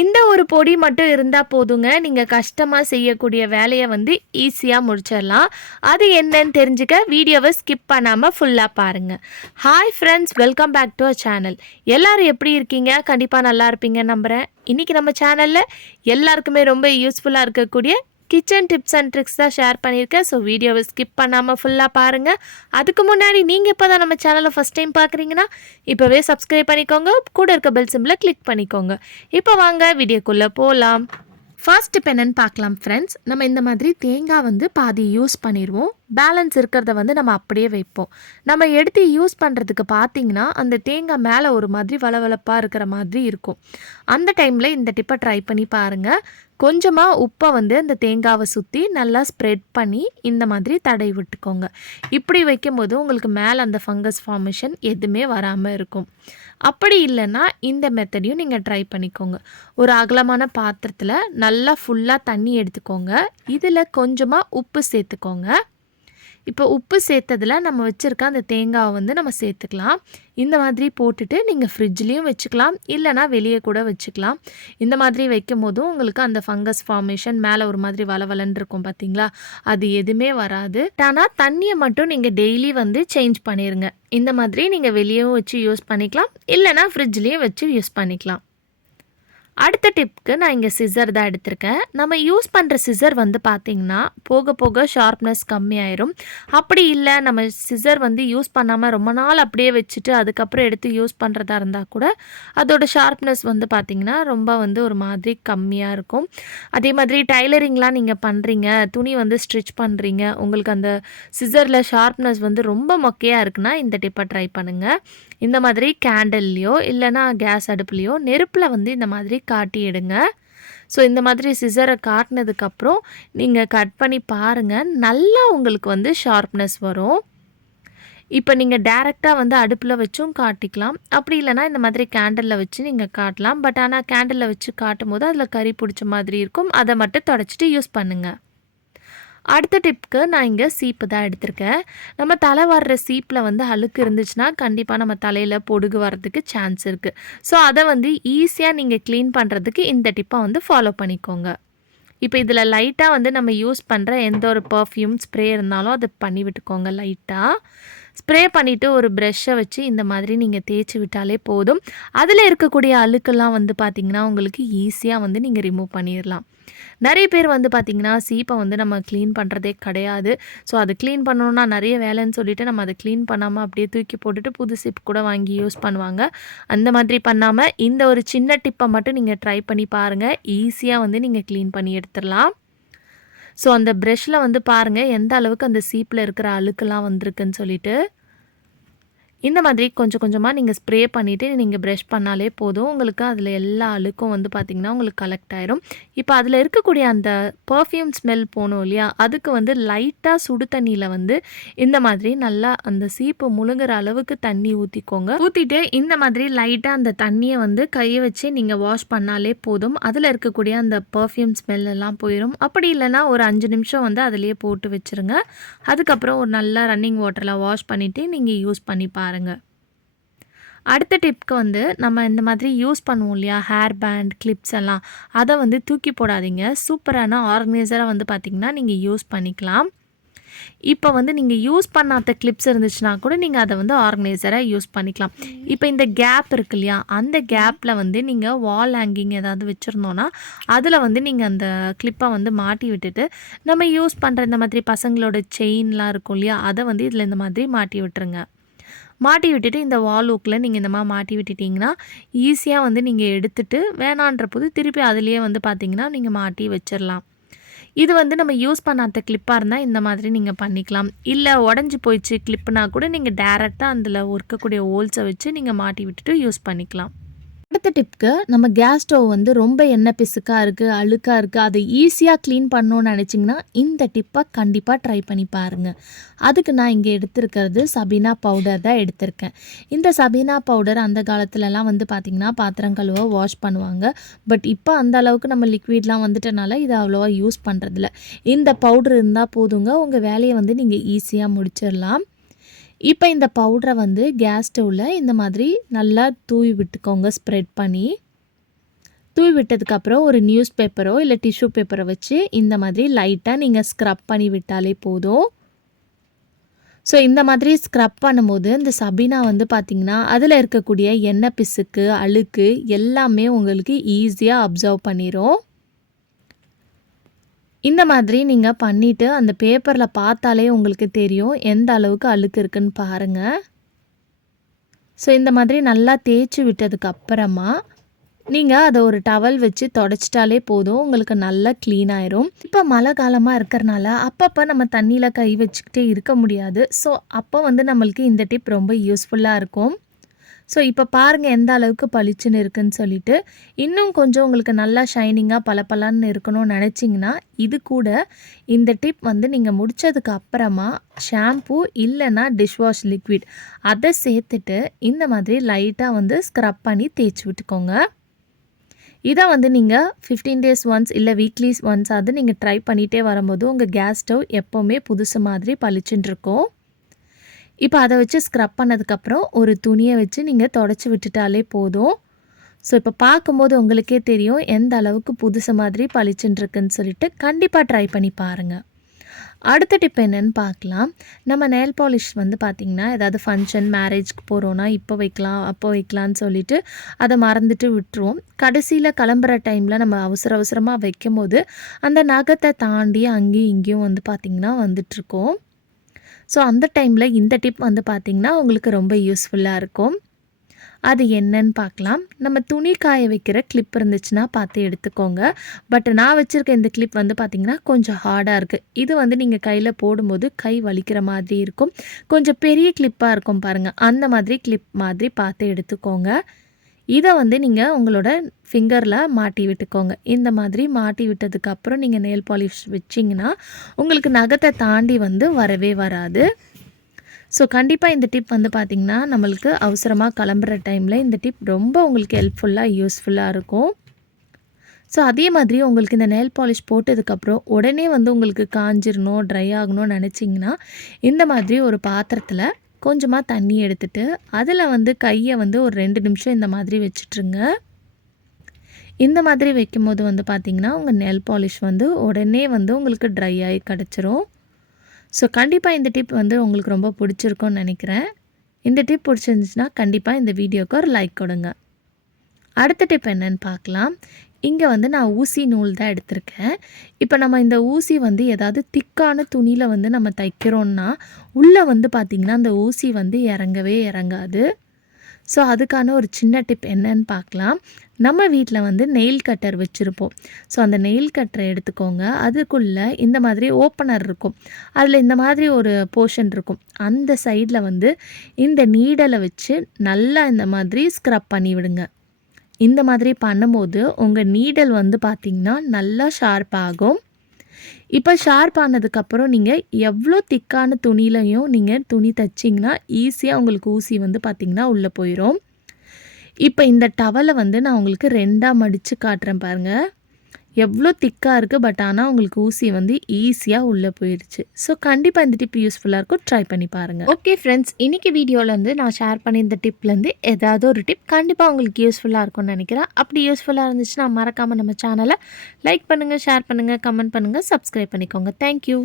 இந்த ஒரு பொடி மட்டும் இருந்தால் போதுங்க, நீங்கள் கஷ்டமாக செய்யக்கூடிய வேலையை வந்து ஈஸியாக முடிச்சிடலாம். அது என்னன்னு தெரிஞ்சுக்க வீடியோவை ஸ்கிப் பண்ணாமல் ஃபுல்லாக பாருங்கள். Hi friends, welcome back to our channel. எல்லோரும் எப்படி இருக்கீங்க? கண்டிப்பாக நல்லா இருப்பீங்கன்னு நம்புகிறேன். இன்றைக்கி நம்ம சேனலில் எல்லாருக்குமே ரொம்ப யூஸ்ஃபுல்லாக இருக்கக்கூடிய கிச்சன் டிப்ஸ் அண்ட் ட்ரிக்ஸ் தான் ஷேர் பண்ணியிருக்கேன். ஸோ வீடியோவை ஸ்கிப் பண்ணாமல் ஃபுல்லாக பாருங்கள். அதுக்கு முன்னாடி நீங்கள் இப்போ தான் நம்ம சேனலை ஃபஸ்ட் டைம் பார்க்குறீங்கன்னா இப்போவே சப்ஸ்கிரைப் பண்ணிக்கோங்க. கூட இருக்க பெல் சிம்பிளை கிளிக் பண்ணிக்கோங்க. இப்போ வாங்க வீடியோக்குள்ளே போகலாம். ஃபர்ஸ்ட் இப்போ என்னென்னு பார்க்கலாம் ஃப்ரெண்ட்ஸ். நம்ம இந்த மாதிரி தேங்காய் வந்து பாதி யூஸ் பண்ணிடுவோம். பேலன்ஸ் இருக்கிறத வந்து நம்ம அப்படியே வைப்போம். நம்ம எடுத்து யூஸ் பண்ணுறதுக்கு பார்த்திங்கன்னா அந்த தேங்காய் மேலே ஒரு மாதிரி வளவளப்பாக இருக்கிற மாதிரி இருக்கும். அந்த டைமில் இந்த டிப்பை ட்ரை பண்ணி பாருங்கள். கொஞ்சமாக உப்பை வந்து அந்த தேங்காவை சுற்றி நல்லா ஸ்ப்ரெட் பண்ணி இந்த மாதிரி தடவி விட்டுக்கோங்க. இப்படி வைக்கும்போது உங்களுக்கு மேலே அந்த ஃபங்கஸ் ஃபார்மேஷன் எதுவுமே வராமல் இருக்கும். அப்படி இல்லைன்னா இந்த மெத்தடையும் நீங்கள் ட்ரை பண்ணிக்கோங்க. ஒரு அகலமான பாத்திரத்தில் நல்லா ஃபுல்லாக தண்ணி எடுத்துக்கோங்க. இதில் கொஞ்சமாக உப்பு சேர்த்துக்கோங்க. இப்போ உப்பு சேர்த்ததில் நம்ம வச்சுருக்க அந்த தேங்காவை வந்து நம்ம சேர்த்துக்கலாம். இந்த மாதிரி போட்டுட்டு நீங்கள் ஃப்ரிட்ஜ்லேயும் வச்சுக்கலாம், இல்லைனா வெளியே கூட வச்சுக்கலாம். இந்த மாதிரி வைக்கும் போதும் உங்களுக்கு அந்த ஃபங்கஸ் ஃபார்மேஷன் மேலே ஒரு மாதிரி வளவலன்னு இருக்கும் பார்த்தீங்களா, அது எதுவுமே வராது. ஆனால் தண்ணியை மட்டும் நீங்கள் டெய்லி வந்து சேஞ்ச் பண்ணிடுங்க. இந்த மாதிரி நீங்கள் வெளியேவும் வச்சு யூஸ் பண்ணிக்கலாம், இல்லைனா ஃப்ரிட்ஜ்லேயும் வச்சு யூஸ் பண்ணிக்கலாம். அடுத்த டிப்க்கு நான் இங்கே சிசர் தான் எடுத்திருக்கேன். நம்ம யூஸ் பண்ணுற சிசர் வந்து பார்த்திங்கன்னா போக போக ஷார்ப்னஸ் கம்மியாயிரும். அப்படி இல்லை நம்ம சிசர் வந்து யூஸ் பண்ணாமல் ரொம்ப நாள் அப்படியே வச்சுட்டு அதுக்கப்புறம் எடுத்து யூஸ் பண்ணுறதா இருந்தால் கூட அதோட ஷார்ப்னஸ் வந்து பார்த்திங்கன்னா ரொம்ப வந்து ஒரு மாதிரி கம்மியாக இருக்கும். அதே மாதிரி டைலரிங்லாம் நீங்கள் பண்ணுறீங்க, துணி வந்து ஸ்டிச் பண்ணுறீங்க, உங்களுக்கு அந்த சிசரில் ஷார்ப்னஸ் வந்து ரொம்ப மொக்கையாக இருக்குன்னா இந்த டிப்பை ட்ரை பண்ணுங்கள். இந்த மாதிரி கேண்டல்லையோ இல்லைனா கேஸ் அடுப்புலையோ நெருப்பில் வந்து இந்த மாதிரி காட்டி எடுங்க. ஸோ இந்த மாதிரி சிசரை காட்டினதுக்கப்புறம் நீங்கள் கட் பண்ணி பாருங்கள், நல்லா உங்களுக்கு வந்து ஷார்ப்னஸ் வரும். இப்போ நீங்கள் டேரெக்டாக வந்து அடுப்பில் வச்சும் காட்டிக்கலாம், அப்படி இல்லைனா இந்த மாதிரி கேண்டலில் வச்சு நீங்கள் காட்டலாம். பட் ஆனால் கேண்டலில் வச்சு காட்டும் போது அதில் கறி பிடிச்ச மாதிரி இருக்கும். அதை மட்டும் தொடச்சிட்டு யூஸ் பண்ணுங்கள். அடுத்த டிப்க்கு நான் இங்கே சீப்பு தான் எடுத்திருக்கேன். நம்ம தலை வர்ற சீப்பில் வந்து அழுக்கு இருந்துச்சுன்னா கண்டிப்பாக நம்ம தலையில் பொடுகு வர்றதுக்கு சான்ஸ் இருக்குது. ஸோ அதை வந்து ஈஸியாக நீங்கள் க்ளீன் பண்ணுறதுக்கு இந்த டிப்பை வந்து ஃபாலோ பண்ணிக்கோங்க. இப்போ இதில் லைட்டாக வந்து நம்ம யூஸ் பண்ணுற எந்த ஒரு பர்ஃப்யூம் ஸ்ப்ரே இருந்தாலும் அதை பண்ணி விட்டுக்கோங்க. லைட்டாக ஸ்ப்ரே பண்ணிவிட்டு ஒரு ப்ரெஷ்ஷை வச்சு இந்த மாதிரி நீங்கள் தேய்ச்சி விட்டாலே போதும். அதில் இருக்கக்கூடிய அழுக்கெல்லாம் வந்து பார்த்திங்கன்னா உங்களுக்கு ஈஸியாக வந்து நீங்கள் ரிமூவ் பண்ணிடலாம். நிறைய பேர் வந்து பார்த்திங்கன்னா சீப்பை வந்து நம்ம க்ளீன் பண்ணுறதே கிடையாது. ஸோ அது க்ளீன் பண்ணணுன்னா நிறைய வேலைன்னு சொல்லிவிட்டு நம்ம அதை க்ளீன் பண்ணாமல் அப்படியே தூக்கி போட்டுட்டு புது சீப் கூட வாங்கி யூஸ் பண்ணுவாங்க. அந்த மாதிரி பண்ணாமல் இந்த ஒரு சின்ன டிப்பை மட்டும் நீங்கள் ட்ரை பண்ணி பாருங்கள். ஈஸியாக வந்து நீங்கள் க்ளீன் பண்ணி எடுத்துடலாம். ஸோ அந்த ப்ரெஷ்ஷில் வந்து பாருங்கள் எந்த அளவுக்கு அந்த சீப்பில் இருக்கிற அழுக்கெல்லாம் வந்திருக்குன்னு சொல்லிட்டு. இந்த மாதிரி கொஞ்சம் கொஞ்சமாக நீங்கள் ஸ்ப்ரே பண்ணிவிட்டு நீங்கள் ப்ரஷ் பண்ணாலே போதும். உங்களுக்கு அதில் எல்லா அழுக்கும் வந்து பார்த்திங்கன்னா உங்களுக்கு கலெக்ட் ஆயிரும். இப்போ அதில் இருக்கக்கூடிய அந்த பர்ஃப்யூம் ஸ்மெல் போகணும் இல்லையா, அதுக்கு வந்து லைட்டாக சுடு தண்ணியில் வந்து இந்த மாதிரி நல்லா அந்த சீப்பு முழுங்குற அளவுக்கு தண்ணி ஊற்றிக்கோங்க. ஊற்றிட்டு இந்த மாதிரி லைட்டாக அந்த தண்ணியை வந்து கையை வச்சு நீங்கள் வாஷ் பண்ணாலே போதும். அதில் இருக்கக்கூடிய அந்த பர்ஃப்யூம் ஸ்மெல் எல்லாம் போயிடும். அப்படி இல்லைனா ஒரு 5 நிமிஷம் வந்து அதிலே போட்டு வச்சுருங்க. அதுக்கப்புறம் ஒரு நல்லா ரன்னிங் வாட்டரில் வாஷ் பண்ணிவிட்டு நீங்கள் யூஸ் பண்ணி பாருங்கள். அடுத்த டிப்க்கு வந்து நம்ம இந்த மாதிரி யூஸ் பண்ணுவோம் இல்லையா, ஹேர் பேண்ட் கிளிப்ஸ் எல்லாம், அதை வந்து தூக்கி போடாதீங்க. சூப்பரான ஆர்கனைசராக வந்து பார்த்திங்கன்னா நீங்கள் யூஸ் பண்ணிக்கலாம். இப்போ வந்து நீங்கள் யூஸ் பண்ணாத கிளிப்ஸ் இருந்துச்சுன்னா கூட நீங்கள் அதை வந்து ஆர்கனைசராக யூஸ் பண்ணிக்கலாம். இப்போ இந்த கேப் இருக்கு இல்லையா, அந்த கேப்பில் வந்து நீங்கள் வால் ஹேங்கிங் ஏதாவது வச்சுருந்தோன்னா அதில் வந்து நீங்கள் அந்த கிளிப்பை வந்து மாட்டி விட்டுட்டு நம்ம யூஸ் பண்ணுற இந்த மாதிரி பசங்களோட செயின்லாம் இருக்கும் இல்லையா, அதை வந்து இதில் இந்த மாதிரி மாட்டி விட்டுருங்க. மாட்டி விட்டுட்டு இந்த வால் ஹூக்கில் நீங்கள் இந்த மாதிரி மாட்டி விட்டுட்டிங்கன்னா ஈஸியாக வந்து நீங்கள் எடுத்துகிட்டு வேணான்ற போது திருப்பி அதுலேயே வந்து பார்த்திங்கன்னா நீங்கள் மாட்டி வச்சிடலாம். இது வந்து நம்ம யூஸ் பண்ணாத கிளிப்பாக இருந்தால் இந்த மாதிரி நீங்கள் பண்ணிக்கலாம். இல்லை உடஞ்சி போயிடுச்சு கிளிப்புனா கூட நீங்கள் டேரெக்டாக அதில் இருக்கக்கூடிய ஹோல்ஸை வச்சு நீங்கள் மாட்டி விட்டுட்டு யூஸ் பண்ணிக்கலாம். அடுத்த டிப்க்கு நம்ம கேஸ் ஸ்டவ் வந்து ரொம்ப எண்ணெய் பிசுக்காக இருக்குது, அழுக்காக இருக்குது, அதை ஈஸியாக க்ளீன் பண்ணணும்னு நினச்சிங்கன்னா இந்த டிப்பை கண்டிப்பாக ட்ரை பண்ணி பாருங்கள். அதுக்கு நான் இங்கே எடுத்திருக்கிறது சபீனா பவுடர் தான் எடுத்திருக்கேன். இந்த சபீனா பவுடர் அந்த காலத்துலலாம் வந்து பார்த்திங்கன்னா பாத்திரம் கழுவ வாஷ் பண்ணுவாங்க. பட் இப்போ அந்த அளவுக்கு நம்ம லிக்விட்லாம் வந்துட்டனால இதை அவ்வளோவா யூஸ் பண்ணுறதில்ல. இந்த பவுடர் இருந்தால் போதுங்க, உங்கள் வேலையை வந்து நீங்கள் ஈஸியாக முடிச்சிடலாம். இப்போ இந்த பவுடரை வந்து கேஸ் ஸ்டவ்வில் இந்த மாதிரி நல்லா தூவி விட்டுக்கோங்க, ஸ்ப்ரெட் பண்ணி. தூவி விட்டதுக்கப்புறம் ஒரு நியூஸ் பேப்பரோ இல்லை டிஷ்யூ பேப்பரை வச்சு இந்த மாதிரி லைட்டாக நீங்கள் ஸ்க்ரப் பண்ணி விட்டாலே போதும். ஸோ இந்த மாதிரி ஸ்க்ரப் பண்ணும்போது இந்த சபீனா வந்து பார்த்திங்கன்னா அதில் இருக்கக்கூடிய எண்ணெய் பிசுக்கு அழுக்கு எல்லாமே உங்களுக்கு ஈஸியாக அப்சர்வ் பண்ணிடும். இந்த மாதிரி நீங்கள் பண்ணிவிட்டு அந்த பேப்பரில் பார்த்தாலே உங்களுக்கு தெரியும் எந்த அளவுக்கு அழுக்கு இருக்குன்னு பாருங்கள். ஸோ இந்த மாதிரி நல்லா தேய்ச்சி விட்டதுக்கு அப்புறமா நீங்கள் அதை ஒரு டவல் வச்சு தொடச்சிட்டாலே போதும், உங்களுக்கு நல்லா க்ளீன் ஆயிரும். இப்போ மழை காலமாக இருக்கிறனால அப்பப்போ நம்ம தண்ணியில் கை வச்சுக்கிட்டே இருக்க முடியாது. ஸோ அப்போ வந்து நம்மளுக்கு இந்த டிப் ரொம்ப யூஸ்ஃபுல்லாக இருக்கும். ஸோ இப்போ பாருங்கள் எந்த அளவுக்கு பளிச்சுன்னு இருக்குன்னு சொல்லிட்டு. இன்னும் கொஞ்சம் உங்களுக்கு நல்லா ஷைனிங்காக பளபளன்னு இருக்கணும்னு நினச்சிங்கன்னா இது கூட இந்த டிப் வந்து நீங்கள் முடித்ததுக்கு அப்புறமா ஷாம்பூ இல்லைன்னா டிஷ்வாஷ் லிக்விட் அதை சேர்த்துட்டு இந்த மாதிரி லைட்டாக வந்து ஸ்க்ரப் பண்ணி தேய்ச்சி விட்டுக்கோங்க. இதை வந்து நீங்கள் 15 days ஒன்ஸ் இல்லை வீக்லிஸ் ஒன்ஸ் அது நீங்கள் ட்ரை பண்ணிகிட்டே வரும்போது உங்கள் கேஸ் ஸ்டவ் எப்போவுமே புதுசு மாதிரி பளிச்சுன்னு இருக்கும். இப்போ அதை வச்சு ஸ்க்ரப் பண்ணதுக்கப்புறம் ஒரு துணியை வச்சு நீங்கள் தொடச்சி விட்டுட்டாலே போதும். ஸோ இப்போ பார்க்கும்போது உங்களுக்கே தெரியும் எந்த அளவுக்கு புதுசு மாதிரி பளிச்சுன்னு இருக்குன்னு சொல்லிட்டு கண்டிப்பாக ட்ரை பண்ணி பாருங்கள். அடுத்த டிப் என்னென்னு பார்க்கலாம். நம்ம நெயில் பாலிஷ் வந்து பார்த்திங்கன்னா ஏதாவது ஃபங்க்ஷன் மேரேஜ்க்கு போகிறோன்னா இப்போ வைக்கலாம் அப்போ வைக்கலான்னு சொல்லிட்டு அதை மறந்துட்டு விட்டுருவோம். கடைசியில் கிளம்புற டைமில் நம்ம அவசரமாக வைக்கும் போது அந்த நகத்தை தாண்டி அங்கேயும் இங்கேயும் வந்து பார்த்திங்கன்னா வந்துட்டுருக்கோம். ஸோ அந்த டைமில் இந்த டிப் வந்து பார்த்திங்கன்னா உங்களுக்கு ரொம்ப யூஸ்ஃபுல்லாக இருக்கும். அது என்னன்னு பார்க்கலாம். நம்ம துணி காய வைக்கிற கிளிப் இருந்துச்சுன்னா பார்த்து எடுத்துக்கோங்க. பட் நான் வச்சுருக்க இந்த கிளிப் வந்து பார்த்திங்கன்னா கொஞ்சம் ஹார்டாக இருக்குது. இது வந்து நீங்கள் கையில் போடும்போது கை வலிக்கிற மாதிரி இருக்கும். கொஞ்சம் பெரிய கிளிப்பாக இருக்கும் பாருங்கள், அந்த மாதிரி கிளிப் மாதிரி பார்த்து எடுத்துக்கோங்க. இதை வந்து நீங்கள் உங்களோட ஃபிங்கரில் மாட்டி விட்டுக்கோங்க. இந்த மாதிரி மாட்டி விட்டதுக்கப்புறம் நீங்கள் நெயில் பாலிஷ் வச்சிங்கன்னா உங்களுக்கு நகத்தை தாண்டி வந்து வரவே வராது. ஸோ கண்டிப்பாக இந்த டிப் வந்து பார்த்திங்கன்னா நம்மளுக்கு அவசரமாக கிளம்புற டைமில் இந்த டிப் ரொம்ப உங்களுக்கு ஹெல்ப்ஃபுல்லாக யூஸ்ஃபுல்லாக இருக்கும். ஸோ அதே மாதிரி உங்களுக்கு இந்த நெயில் பாலிஷ் போட்டதுக்கப்புறம் உடனே வந்து உங்களுக்கு காஞ்சிரணும் ட்ரை ஆகணும்னு நினச்சிங்கன்னா இந்த மாதிரி ஒரு பாத்திரத்தில் கொஞ்சமாக தண்ணி எடுத்துகிட்டு அதில் வந்து கையை வந்து ஒரு 2 நிமிஷம் இந்த மாதிரி வச்சுட்ருங்க. இந்த மாதிரி வைக்கும்போது வந்து பார்த்திங்கன்னா உங்கள் நெயில் பாலிஷ் வந்து உடனே வந்து உங்களுக்கு ட்ரை ஆகி கிடச்சிரும். ஸோ கண்டிப்பாக இந்த டிப் வந்து உங்களுக்கு ரொம்ப பிடிச்சிருக்கும்னு நினைக்கிறேன். இந்த டிப் பிடிச்சிருந்துச்சுன்னா கண்டிப்பாக இந்த வீடியோவுக்கு ஒரு லைக் கொடுங்க. அடுத்த டிப் என்னன்னு பார்க்கலாம். இங்கே வந்து நான் ஊசி நூல் தான் எடுத்திருக்கேன். இப்போ நம்ம இந்த ஊசி வந்து ஏதாவது திக்கான துணியில் வந்து நம்ம தைக்கிறோன்னா உள்ளே வந்து பார்த்திங்கன்னா அந்த ஊசி வந்து இறங்கவே இறங்காது. ஸோ அதுக்கான ஒரு சின்ன டிப் என்னன்னு பார்க்கலாம். நம்ம வீட்டில் வந்து நெயில் கட்டர் வச்சுருப்போம். ஸோ அந்த நெயில் கட்டரை எடுத்துக்கோங்க. அதுக்குள்ளே இந்த மாதிரி ஓப்பனர் இருக்கும். அதில் இந்த மாதிரி ஒரு போர்ஷன் இருக்கும். அந்த சைடில் வந்து இந்த நீடலை வச்சு நல்லா இந்த மாதிரி ஸ்க்ரப் பண்ணி விடுங்க. இந்த மாதிரி பண்ணும்போது உங்கள் நீடல் வந்து பார்த்திங்கன்னா நல்லா ஷார்ப் ஆகும். இப்போ ஷார்ப் ஆனதுக்கப்புறம் நீங்கள் எவ்வளோ திக்கான துணியிலையும் நீங்கள் துணி தைச்சிங்கன்னா ஈஸியாக உங்களுக்கு ஊசி வந்து பார்த்திங்கன்னா உள்ளே போயிடும். இப்போ இந்த டவலை வந்து நான் உங்களுக்கு 2ஆக மடித்து காட்டுறேன் பாருங்கள். எவ்வளோ திக்காக இருக்குது, பட் ஆனால் உங்களுக்கு ஊசி வந்து ஈஸியாக உள்ளே போயிடுச்சு. ஸோ கண்டிப்பாக இந்த டிப் யூஸ்ஃபுல்லாக இருக்கும், ட்ரை பண்ணி பாருங்கள். ஓகே ஃப்ரெண்ட்ஸ், இன்றைக்கி வீடியோவிலேருந்து நான் ஷேர் பண்ணி இந்த டிப்லேருந்து ஏதாவது ஒரு டிப் கண்டிப்பாக உங்களுக்கு யூஸ்ஃபுல்லாக இருக்கும்னு நினைக்கிறேன். அப்படி யூஸ்ஃபுல்லாக இருந்துச்சுன்னா மறக்காமல் நம்ம சேனலை லைக் பண்ணுங்கள், ஷேர் பண்ணுங்கள், கமெண்ட் பண்ணுங்கள், சப்ஸ்கிரைப் பண்ணிக்கோங்க. தேங்க்யூ.